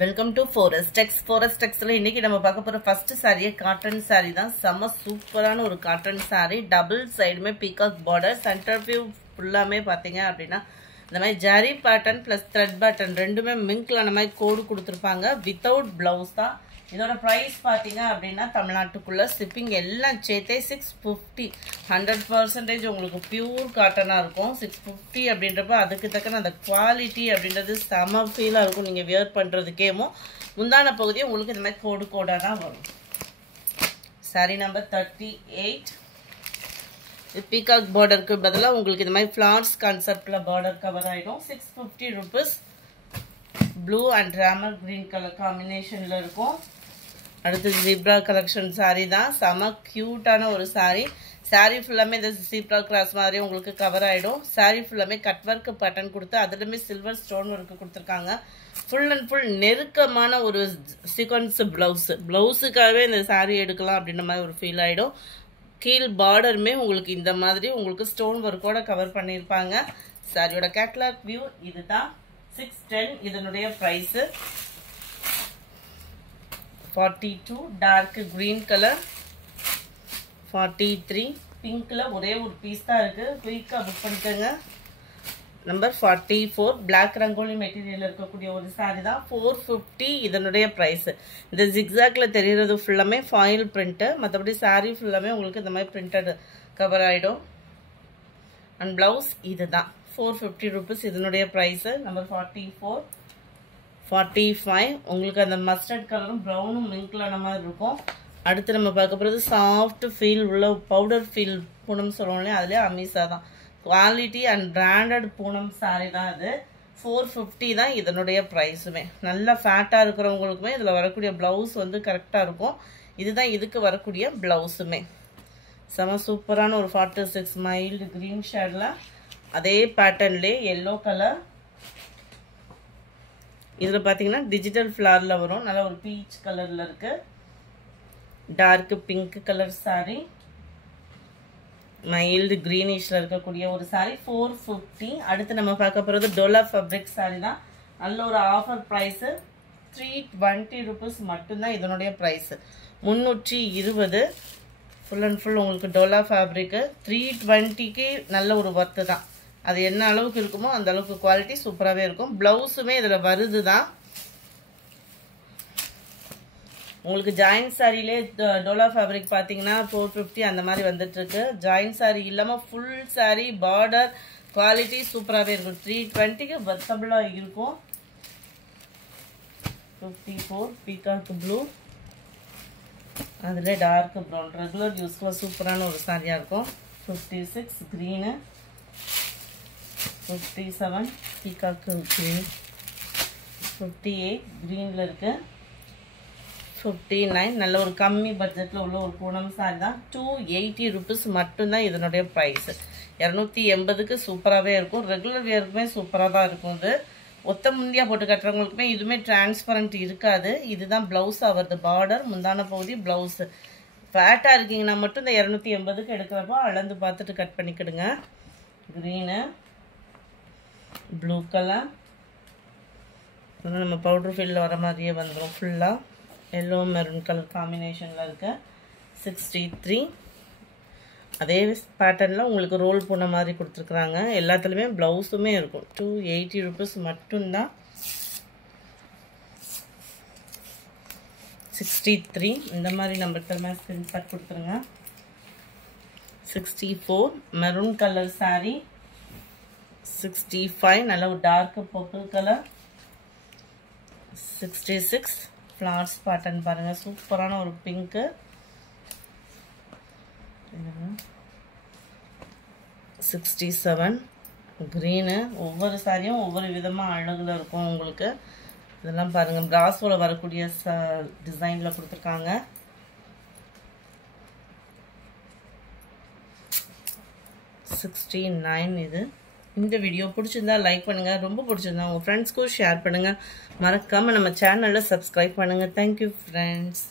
Welcome to Forest Texல இன்னைக்கு நம்ம பார்க்க போற ஃபர்ஸ்ட் saree காட்டன் saree தான். செம சூப்பரான ஒரு காட்டன் saree. டபுள் சைடுமே பீகாக் border, சென்டர் வியூ ஃபுல்லாமே பாத்தீங்க அப்படினா இந்த மாதிரி zari pattern plus thread pattern ரெண்டுமே மிங்க்ல அந்த மாதிரி கோடு கொடுத்திருப்பாங்க. வித்தவுட் பிளவுஸ் தான். இதோட பிரைஸ் பாத்தீங்க அப்படினா தமிழ்நாட்டுக்குள்ள ஷிப்பிங் எல்லாம் சேர்த்தே 650. 100% உங்களுக்கு பியூர் காட்டனா இருக்கும். 650 அப்படின்றப்ப அதுக்கு தக்கன அந்த குவாலிட்டி அப்படின்றது செம ஃபீலா இருக்கும். நீங்க வியர் பண்றதுக்கேமோ முந்தான பகுதியே உங்களுக்கு இந்த மாதிரி கோடு கோடா தான் வரும். Sorry number 38. பீகாக் பார்டருக்கு பதிலா உங்களுக்கு இந்த மாதிரி ஃப்ளார்ஸ் கான்செப்ட்ல பார்டர் கவர் ஆயிடும். 650 rupees. ப்ளூ அண்ட் ராமர் கிரீன் கலர் காம்பினேஷன்ல இருக்கும். அடுத்து ஜீப்ரா கலெக்ஷன் saree தான். செம கியூட்டான ஒரு saree. saree ஃபுல்லாமே இந்த ஜீப்ரா கிராஸ் மாதிரி உங்களுக்கு கவர் ஆயிடும். saree ஃபுல்லாமே கட் ஒர்க் பேட்டர்ன் கொடுத்து அதுலமே சில்வர் ஸ்டோன் ஒர்க் கொடுத்துருக்காங்க. ஃபுல் அண்ட் ஃபுல் நெருக்கமான ஒரு சீக்வன்ஸ் பிளவுஸுக்காகவே இந்த saree எடுக்கலாம் அப்படின்ற மாதிரி ஒரு ஃபீல் ஆயிடும். கீழ் பார்டருமே உங்களுக்கு இந்த மாதிரி உங்களுக்கு ஸ்டோன் ஒர்க்கோட கவர் பண்ணியிருப்பாங்க. சாரியோட கேட்லாக் வியூ இதுதான். 610 இதனுடைய பிரைஸ். 42 dark green colour. 43 பிங்க்ல ஒரே ஒரு பீஸ் தான் இருக்கு. குயிக்கா புக் பண்ணிக்கோங்க. நம்பர் 44 பிளாக் ரங்கோலி மெட்டீரியல் இருக்கக்கூடிய ஒரு saree தான். 450 இதனுடைய பிரைஸ். இந்த ஜிக்ஸாக்ல தெரிகிறது ஃபுல்லாமே ஃபாயில் பிரிண்ட். மற்றபடி saree ஃபுல்லாமே உங்களுக்கு இந்த மாதிரி பிரிண்டட் கவர் ஆயிடும். அண்ட் பிளவுஸ் இதுதான். 450 rupees இதனுடைய பிரைஸ். நம்பர் 44. 45 உங்களுக்கு அந்த மஸ்டர்ட் கலரும் ப்ரௌனும் மிங்க்ல மாதிரி இருக்கும். அடுத்து நம்ம பார்க்க போகிறது சாஃப்ட் ஃபீல் உள்ள பவுடர் ஃபீல் பூனம் சொல்லுவோம் இல்லையா, அதுலேயே அமீஸா தான். Quality and branded Poonam saree தான் இது. 450 தான் இதனுடைய ப்ரைஸுமே. நல்லா ஃபேட்டாக இருக்கிறவங்களுக்குமே இதில் வரக்கூடிய ப்ளவுஸ் வந்து கரெக்டாக இருக்கும். இதுதான் இதுக்கு வரக்கூடிய ப்ளவுஸுமே. செம சூப்பரான ஒரு 46 மைல்டு க்ரீன் ஷேடில் அதே பேட்டர்ன்லேயே எல்லோ கலர். இதில் பார்த்தீங்கன்னா டிஜிட்டல் ஃப்ளாரில் வரும். நல்லா ஒரு பீச் கலரில் இருக்கு. Dark pink colour saree. Mild கிரீனிஷில் இருக்கக்கூடிய ஒரு saree. 450. அடுத்து நம்ம பார்க்க போகிறது டோலா ஃபேப்ரிக் saree தான். நல்ல ஒரு ஆஃபர் ப்ரைஸு. 320 rupees மட்டும்தான் இதனுடைய ப்ரைஸு. 320. ஃபுல் அண்ட் ஃபுல் உங்களுக்கு டோலா ஃபேப்ரிக்கு. 320க்கு நல்ல ஒரு ஒர்த்து தான். அது என்ன அளவுக்கு இருக்குமோ அந்த அளவுக்கு குவாலிட்டி சூப்பராகவே இருக்கும். ப்ளவுஸுமே இதில் வருது தான். உங்களுக்கு ஜாயின்ட் சாரிலே டோலா ஃபேப்ரிக் பார்த்தீங்கன்னா 450 அந்த மாதிரி வந்துட்டுருக்கு. ஜாயின்ட் சாரி இல்லாமல் ஃபுல் சாரி பார்டர் குவாலிட்டி சூப்பராகவே இருக்கும். 320க்கு வர்த்தபிளாக இருக்கும். 54 பீகாக் ப்ளூ, அதில் டார்க் ப்ரௌன் ரெகுலர் யூஸ்க்குள்ள சூப்பரான ஒரு சாரியாக இருக்கும். 56 க்ரீனு. 57 peacock green. 58 க்ரீனில் இருக்குது. 59 நல்ல ஒரு கம்மி பட்ஜெட்டில் உள்ள ஒரு பூனம் சாரி தான். 280 rupees மட்டும்தான் இதனுடைய ப்ரைஸ். 280க்கு சூப்பராகவே இருக்கும். ரெகுலர் வியருக்குமே சூப்பராக தான் இருக்கும். இது ஒத்த முந்தியாக போட்டு கட்டுறவங்களுக்குமே இதுவுமே டிரான்ஸ்பரண்ட் இருக்காது. இதுதான் ப்ளவுஸாக வருது. பார்டர் முந்தான பகுதி ப்ளவுஸு. ஃபேட்டாக இருக்கீங்கன்னா மட்டும் இந்த 280க்கு எடுக்கிறப்போ அளந்து பார்த்துட்டு கட் பண்ணிக்கிடுங்க. க்ரீனு, ப்ளூ கலர், நம்ம பவுடர் ஃபீல்டில் வர மாதிரியே வந்துடும். ஃபுல்லாக எல்லோ மெரூன் கலர் காம்பினேஷனில் இருக்குது. 63 அதே பேட்டர்னில் உங்களுக்கு ரோல் போன மாதிரி கொடுத்துருக்குறாங்க. எல்லாத்துலேயுமே ப்ளவுஸுமே இருக்கும். 280 rupees மட்டும்தான். 63 இந்த மாதிரி நம்பர் ஸ்க்ரீன்ஷாட் கொடுத்துருங்க. 64 மெரூன் கலர் saree. 65 நல்ல ஒரு dark purple colour. 66 flowers pattern பாருங்க, சூப்பரான ஒரு பிங்க்கு. 67 க்ரீனு. ஒவ்வொரு சாரியும் ஒவ்வொரு விதமாக அழகுல இருக்கும் உங்களுக்கு. இதெல்லாம் பாருங்க பிராஸோல வரக்கூடிய டிசைனில் கொடுத்துருக்காங்க. 69 இது. இந்த வீடியோ பிடிச்சிருந்தா லைக் பண்ணுங்க. ரொம்ப பிடிச்சிருந்தா உங்கள் ஃப்ரெண்ட்ஸ்க்கும் ஷேர் பண்ணுங்க. மறக்காம நம்ம சேனலை சப்ஸ்கிரைப் பண்ணுங்க. Thank you friends.